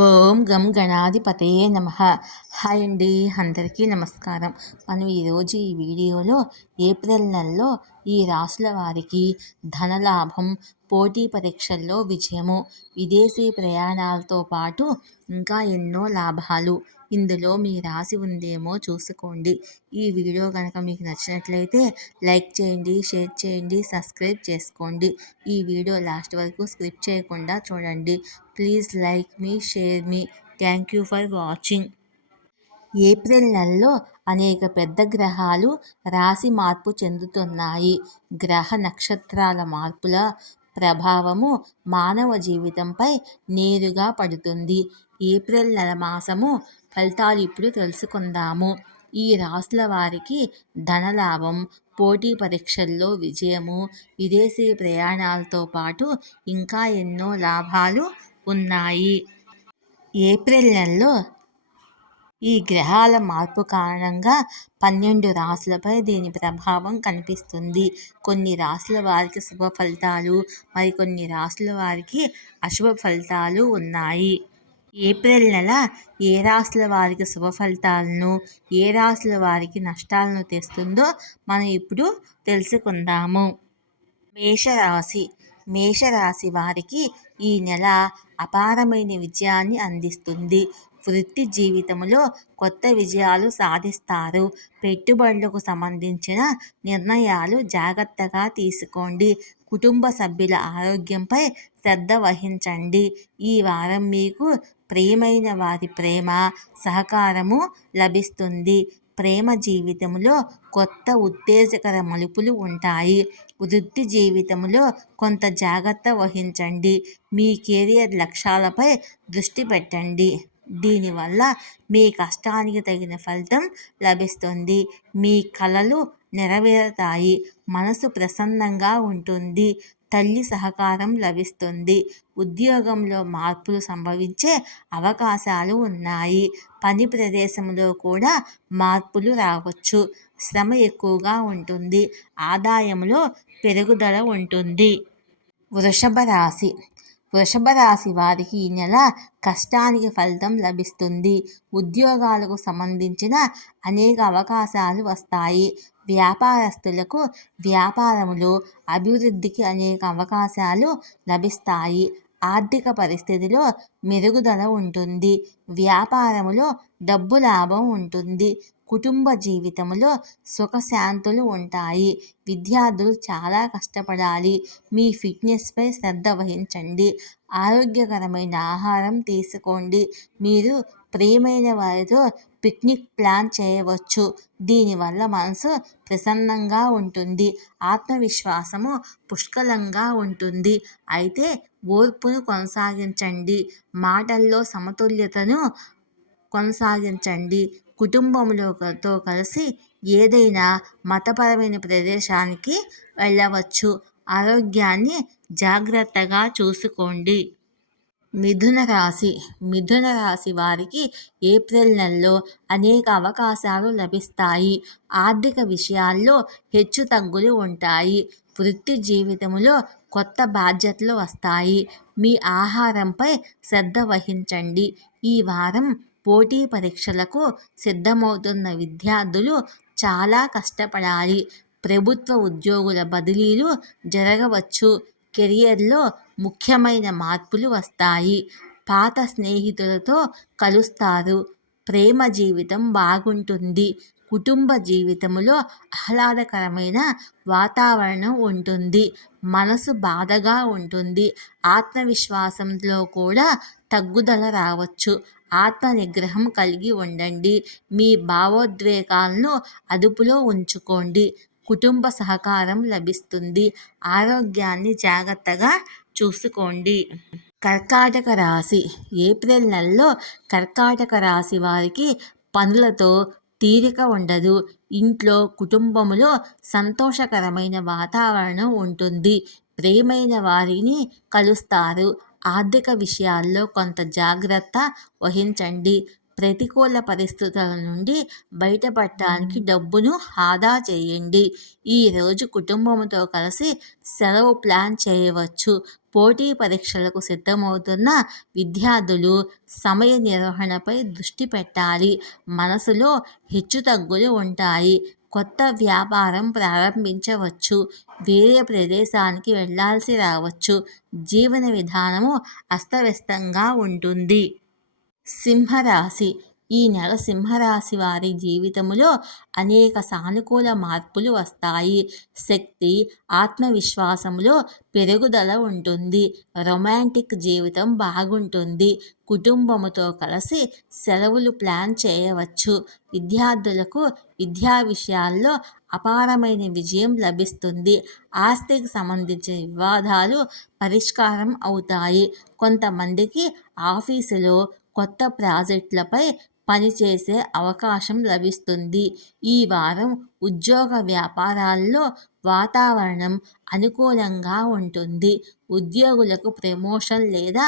ఓం గం గణాధిపతయే నమః. హాయ్ అండి, అందరికీ నమస్కారం. మనం ఈరోజు ఈ వీడియోలో ఏప్రిల్ నెలలో ఈ రాసుల వారికి ధనలాభం, పోటీ పరీక్షల్లో విజయము, విదేశీ ప్రయాణాలతో పాటు ఇంకా ఎన్నో లాభాలు ఇందులో మీ రాశి ఉందేమో చూసుకోండి. ఈ వీడియో కనుక మీకు నచ్చినట్లయితే లైక్ చేయండి, షేర్ చేయండి, సబ్స్క్రైబ్ చేసుకోండి. ఈ వీడియో లాస్ట్ వరకు స్కిప్ చేయకుండా చూడండి. Please like me, share me. Thank you for watching. April నెలలో అనేక పెద్ద గ్రహాలు రాశి మార్పు చెందుతున్నాయి. గ్రహ నక్షత్రాల మార్పుల ప్రభావము మానవ జీవితంపై నేరుగా పడుతుంది. ఏప్రిల్ నెల మాసము ఫలితాలు ఇప్పుడు తెలుసుకుందాము. ఈ రాశుల వారికి ధనలాభం, పోటీ పరీక్షల్లో విజయము, విదేశీ ప్రయాణాలతో పాటు ఇంకా ఎన్నో లాభాలు ఉన్నాయి. ఏప్రిల్ నెలలో ఈ గ్రహాల మార్పు కారణంగా 12 రాశులపై దీని ప్రభావం కనిపిస్తుంది. కొన్ని రాశుల వారికి శుభ ఫలితాలు, మరికొన్ని రాశుల వారికి అశుభ ఫలితాలు ఉన్నాయి. ఏప్రిల్ నెల ఏ రాశుల వారికి శుభ ఫలితాలను, ఏ రాశుల వారికి నష్టాలను తెస్తుందో మనం ఇప్పుడు తెలుసుకుందాము. మేషరాశి. మేషరాశి వారికి ఈ నెల అపారమైన విజయాన్ని అందిస్తుంది. వృత్తి జీవితంలో కొత్త విజయాలు సాధిస్తారు. పెట్టుబడులకు సంబంధించిన నిర్ణయాలు జాగ్రత్తగా తీసుకోండి. కుటుంబ సభ్యుల ఆరోగ్యంపై శ్రద్ధ వహించండి. ఈ వారం మీకు ప్రియమైన వారి ప్రేమ, సహకారము లభిస్తుంది. ప్రేమ జీవితంలో కొత్త ఉత్తేజకర మలుపులు ఉంటాయి. వృత్తి జీవితంలో కొంత జాగ్రత్త వహించండి. మీ కెరియర్ లక్ష్యాలపై దృష్టి పెట్టండి. దీనివల్ల మీ కష్టానికి తగిన ఫలితం లభిస్తుంది. మీ కలలు నెరవేరుతాయి. మనసు ప్రసన్నంగా ఉంటుంది. తల్లి సహకారం లభిస్తుంది. ఉద్యోగంలో మార్పులు సంభవించే అవకాశాలు ఉన్నాయి. పని ప్రదేశంలో కూడా మార్పులు రావచ్చు. శ్రమ ఎక్కువగా ఉంటుంది. ఆదాయంలో పెరుగుదల ఉంటుంది. వృషభ రాశి. వృషభ రాశి వారికి ఈ నెల కష్టానికి ఫలితం లభిస్తుంది. ఉద్యోగాలకు సంబంధించిన అనేక అవకాశాలు వస్తాయి. వ్యాపారస్తులకు వ్యాపారంలో అభివృద్ధికి అనేక అవకాశాలు లభిస్తాయి. ఆర్థిక పరిస్థితిలో మెరుగుదల ఉంటుంది. వ్యాపారములో డబ్బు లాభం ఉంటుంది. కుటుంబ జీవితంలో సుఖశాంతులు ఉంటాయి. విద్యార్థులు చాలా కష్టపడాలి. మీ ఫిట్నెస్పై శ్రద్ధ వహించండి. ఆరోగ్యకరమైన ఆహారం తీసుకోండి. మీరు ప్రియమైన వారితో పిక్నిక్ ప్లాన్ చేయవచ్చు. దీనివల్ల మనసు ప్రసన్నంగా ఉంటుంది. ఆత్మవిశ్వాసము పుష్కలంగా ఉంటుంది. అయితే ఓర్పును కొనసాగించండి. మాటల్లో సమతుల్యతను కొనసాగించండి. కుటుంబంతో కలిసి ఏదైనా మతపరమైన ప్రదేశానికి వెళ్ళవచ్చు. ఆరోగ్యాన్ని జాగ్రత్తగా చూసుకోండి. మిథున రాశి. మిథున రాశి వారికి ఏప్రిల్ నెలలో అనేక అవకాశాలు లభిస్తాయి. ఆర్థిక విషయాల్లో హెచ్చుతగ్గులు ఉంటాయి. వృత్తి జీవితంలో కొత్త బాధ్యతలు వస్తాయి. మీ ఆహారంపై శ్రద్ధ వహించండి. ఈ వారం పోటీ పరీక్షలకు సిద్ధమవుతున్న విద్యార్థులు చాలా కష్టపడాలి. ప్రభుత్వ ఉద్యోగుల బదిలీలు జరగవచ్చు. కెరియర్లో ముఖ్యమైన మార్పులు వస్తాయి. పాత స్నేహితులతో కలుస్తారు. ప్రేమ జీవితం బాగుంటుంది. కుటుంబ జీవితంలో ఆహ్లాదకరమైన వాతావరణం ఉంటుంది. మనసు బాధగా ఉంటుంది. ఆత్మవిశ్వాసంలో కూడా తగ్గుదల రావచ్చు. ఆత్మ నిగ్రహం కలిగి ఉండండి. మీ భావోద్వేగాలను అదుపులో ఉంచుకోండి. కుటుంబ సహకారం లభిస్తుంది. ఆరోగ్యాన్ని జాగ్రత్తగా చూసుకోండి. కర్కాటక రాశి. ఏప్రిల్ నెలలో కర్కాటక రాశి వారికి పనులతో తీరిక ఉండదు. ఇంట్లో కుటుంబంలో సంతోషకరమైన వాతావరణం ఉంటుంది. ప్రియమైన వారిని కలుస్తారు. ఆర్థిక విషయాల్లో కొంత జాగ్రత్త వహించండి. ప్రతికూల పరిస్థితుల నుండి బయటపడటానికి డబ్బును ఆదా చేయండి. ఈరోజు కుటుంబంతో కలిసి సెలవు ప్లాన్ చేయవచ్చు. పోటీ పరీక్షలకు సిద్ధమవుతున్న విద్యార్థులు సమయ నిర్వహణపై దృష్టి పెట్టాలి. మనసులో హెచ్చుతగ్గులు ఉంటాయి. కొత్త వ్యాపారం ప్రారంభించవచ్చు. వేరే ప్రదేశానికి వెళ్ళాల్సి రావచ్చు. జీవన విధానము అస్తవ్యస్తంగా ఉంటుంది. సింహరాశి. ఈ నెల సింహరాశి వారి జీవితంలో అనేక సానుకూల మార్పులు వస్తాయి. శక్తి, ఆత్మవిశ్వాసంలో పెరుగుదల ఉంటుంది. రొమాంటిక్ జీవితం బాగుంటుంది. కుటుంబముతో కలిసి సెలవులు ప్లాన్ చేయవచ్చు. విద్యార్థులకు విద్యా విషయాల్లో అపారమైన విజయం లభిస్తుంది. ఆస్తికి సంబంధించిన వివాదాలు పరిష్కారం అవుతాయి. కొంతమందికి ఆఫీసులో కొత్త ప్రాజెక్టులపై పనిచేసే అవకాశం లభిస్తుంది. ఈ వారం ఉద్యోగ వ్యాపారాల్లో వాతావరణం అనుకూలంగా ఉంటుంది. ఉద్యోగులకు ప్రమోషన్ లేదా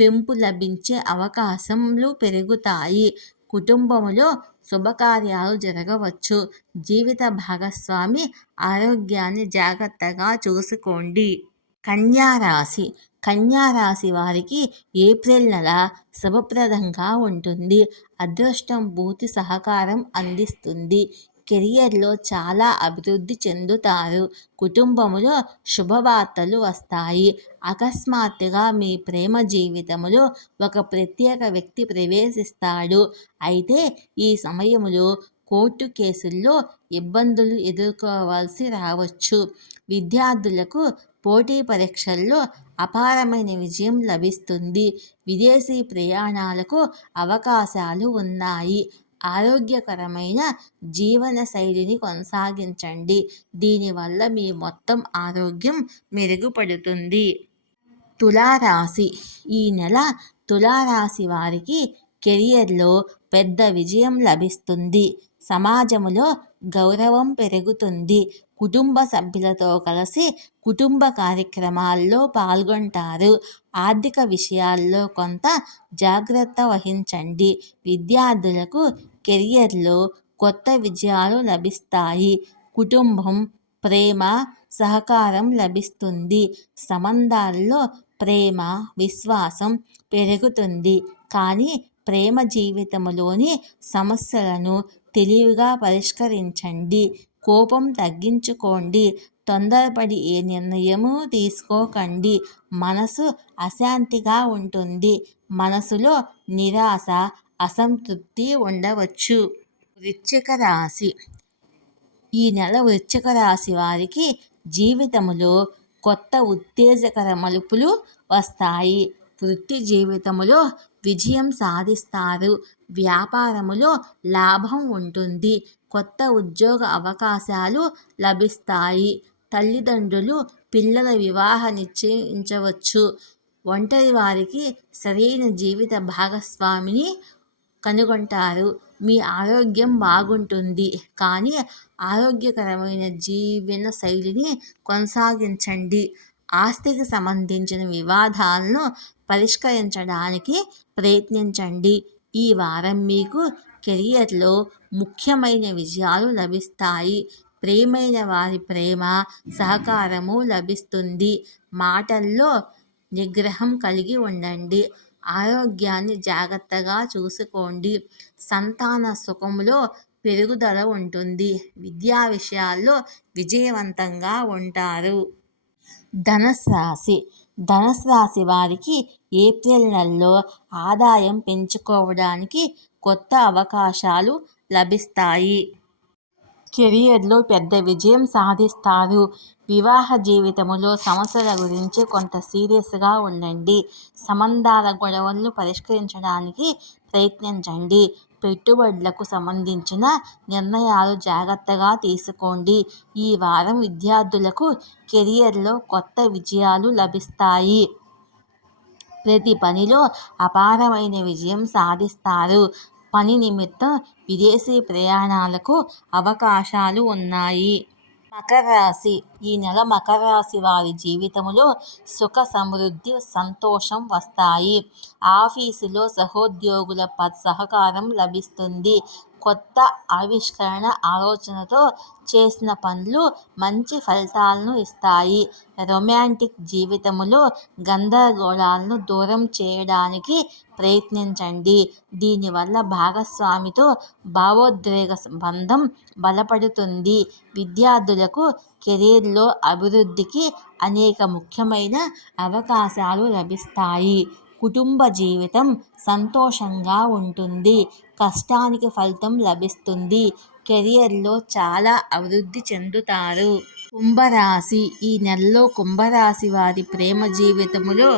పెంపు లభించే అవకాశాలు పెరుగుతాయి. కుటుంబములో శుభకార్యాలు జరగవచ్చు. జీవిత భాగస్వామి ఆరోగ్యాన్ని జాగ్రత్తగా చూసుకోండి. కన్యారాశి. కన్యారాశి వారికి ఏప్రిల్ నెల శుభప్రదంగా ఉంటుంది. అదృష్టం పూర్తి సహకారం అందిస్తుంది. కెరియర్లో చాలా అభివృద్ధి చెందుతారు. కుటుంబములో శుభవార్తలు వస్తాయి. అకస్మాత్తుగా మీ ప్రేమ జీవితంలో ఒక ప్రత్యేక వ్యక్తి ప్రవేశిస్తాడు. అయితే ఈ సమయంలో కోర్టు కేసుల్లో ఇబ్బందులు ఎదుర్కోవాల్సి రావచ్చు. విద్యార్థులకు పోటీ పరీక్షల్లో అపారమైన విజయం లభిస్తుంది. విదేశీ ప్రయాణాలకు అవకాశాలు ఉన్నాయి. ఆరోగ్యకరమైన జీవన శైలిని కొనసాగించండి. దీనివల్ల మీ మొత్తం ఆరోగ్యం మెరుగుపడుతుంది. తులారాశి. ఈ నెల తులారాశి వారికి కెరియర్లో పెద్ద విజయం లభిస్తుంది. సమాజంలో గౌరవం పెరుగుతుంది. కుటుంబ సభ్యులతో కలిసి కుటుంబ కార్యక్రమాల్లో పాల్గొంటారు. ఆర్థిక విషయాల్లో కొంత జాగ్రత్త వహించండి. విద్యార్థులకు కెరియర్లో కొత్త విజయాలు లభిస్తాయి. కుటుంబం, ప్రేమ సహకారం లభిస్తుంది. సంబంధాల్లో ప్రేమ, విశ్వాసం పెరుగుతుంది. కానీ ప్రేమ జీవితంలోని సమస్యలను తెలివిగా పరిష్కరించండి. కోపం తగ్గించుకోండి. తొందరపడి ఏ నిర్ణయము తీసుకోకండి. మనసు అశాంతిగా ఉంటుంది. మనసులో నిరాశ, అసంతృప్తి ఉండవచ్చు. వృశ్చిక రాశి. ఈ నెల వృశ్చిక రాశి వారికి జీవితంలో కొత్త ఉత్తేజకర మలుపులు వస్తాయి. వృత్తి జీవితంలో విజయం సాధిస్తారు. వ్యాపారములో లాభం ఉంటుంది. కొత్త ఉద్యోగ అవకాశాలు లభిస్తాయి. తల్లిదండ్రులు పిల్లల వివాహ నిశ్చయించవచ్చు. ఒంటరి వారికి సరైన జీవిత భాగస్వామిని కనుగొంటారు. మీ ఆరోగ్యం బాగుంటుంది. కానీ ఆరోగ్యకరమైన జీవన శైలిని కొనసాగించండి. ఆస్తికి సంబంధించిన వివాదాలను పరిష్కరించడానికి ప్రయత్నించండి. ఈ వారం మీకు కెరియర్లో ముఖ్యమైన విజయాలు లభిస్తాయి. ప్రియమైన వారి ప్రేమ, సహకారము లభిస్తుంది. మాటల్లో నిగ్రహం కలిగి ఉండండి. ఆరోగ్యాన్ని జాగ్రత్తగా చూసుకోండి. సంతాన సుఖంలో పెరుగుదల ఉంటుంది. విద్యా విషయాల్లో విజయవంతంగా ఉంటారు. ధనుస్సు రాశి. ధనుస్సు రాశి వారికి ఏప్రిల్ నెలలో ఆదాయం పెంచుకోవడానికి కొత్త అవకాశాలు లభిస్తాయి. కెరియర్లో పెద్ద విజయం సాధిస్తారు. వివాహ జీవితంలో సమస్యల గురించి కొంత సీరియస్గా ఉండండి. సంబంధాల గొడవలను పరిష్కరించడానికి ప్రయత్నించండి. పెట్టుబడులకు సంబంధించిన నిర్ణయాలు జాగ్రత్తగా తీసుకోండి. ఈ వారం విద్యార్థులకు కెరియర్లో కొత్త విజయాలు లభిస్తాయి. ప్రతి పనిలో అపారమైన విజయం సాధిస్తారు. పని నిమిత్తం విదేశీ ప్రయాణాలకు అవకాశాలు ఉన్నాయి. మకర రాశి. ఈ నెల మకర రాశి వారి జీవితంలో సుఖ సమృద్ధి, సంతోషం వస్తాయి. ఆఫీసులో సహోద్యోగుల సహకారం లభిస్తుంది. కొత్త ఆవిష్కరణ ఆలోచనతో చేసిన పనులు మంచి ఫలితాలను ఇస్తాయి. రొమాంటిక్ జీవితంలో గందరగోళాలను దూరం చేయడానికి ప్రయత్నించండి. దీనివల్ల భాగస్వామితో భావోద్వేగ బంధం బలపడుతుంది. విద్యార్థులకు కెరీర్లో అభివృద్ధికి అనేక ముఖ్యమైన అవకాశాలు లభిస్తాయి. కుటుంబ జీవితం సంతోషంగా ఉంటుంది. కష్టానికి ఫలితం లభిస్తుంది. కెరియర్లో చాలా అభివృద్ధి చెందుతారు. కుంభరాశి. ఈ నెలలో కుంభరాశి వారి ప్రేమ జీవితంలో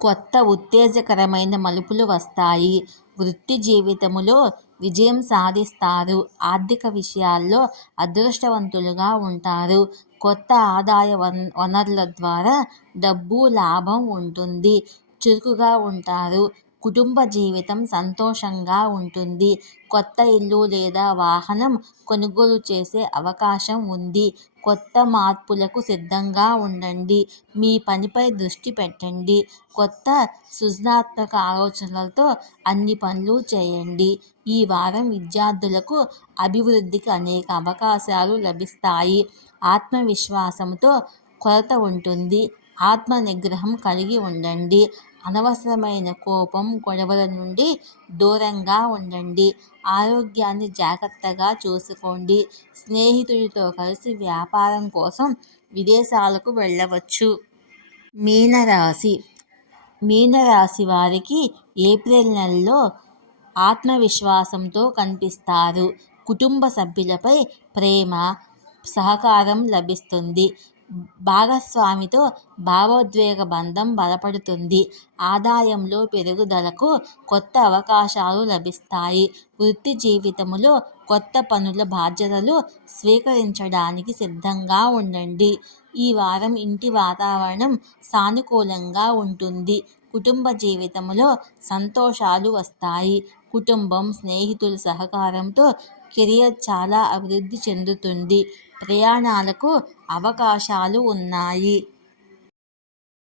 కొత్త ఉత్తేజకరమైన మలుపులు వస్తాయి. వృత్తి జీవితంలో విజయం సాధిస్తారు. ఆర్థిక విషయాల్లో అదృష్టవంతులుగా ఉంటారు. కొత్త ఆదాయ వనరుల ద్వారా డబ్బు లాభం ఉంటుంది. చురుకుగా ఉంటారు. కుటుంబ జీవితం సంతోషంగా ఉంటుంది. కొత్త ఇల్లు లేదా వాహనం కొనుగోలు చేసే అవకాశం ఉంది. కొత్త మార్పులకు సిద్ధంగా ఉండండి. మీ పనిపై దృష్టి పెట్టండి. కొత్త సృజనాత్మక ఆలోచనలతో అన్ని పనులు చేయండి. ఈ వారం విద్యార్థులకు అభివృద్ధికి అనేక అవకాశాలు లభిస్తాయి. ఆత్మవిశ్వాసంతో కొరత ఉంటుంది. ఆత్మ నిగ్రహం కలిగి ఉండండి. అనవసరమైన కోపం, గొడవల నుండి దూరంగా ఉండండి. ఆరోగ్యాన్ని జాగ్రత్తగా చూసుకోండి. స్నేహితుడితో కలిసి వ్యాపారం కోసం విదేశాలకు వెళ్ళవచ్చు. మీనరాశి. మీనరాశి వారికి ఏప్రిల్ నెలలో ఆత్మవిశ్వాసంతో కనిపిస్తారు. కుటుంబ సభ్యులపై ప్రేమ, సహకారం లభిస్తుంది. భాగస్వామితో భావోద్వేగ బంధం బలపడుతుంది. ఆదాయంలో పెరుగుదలకు కొత్త అవకాశాలు లభిస్తాయి. వృత్తి జీవితంలో కొత్త పనుల బాధ్యతలు స్వీకరించడానికి సిద్ధంగా ఉండండి. ఈ వారం ఇంటి వాతావరణం సానుకూలంగా ఉంటుంది. కుటుంబ జీవితంలో సంతోషాలు వస్తాయి. కుటుంబం, స్నేహితుల సహకారంతో కెరియర్ చాలా అభివృద్ధి చెందుతుంది. ప్రయాణాలకు అవకాశాలు ఉన్నాయి.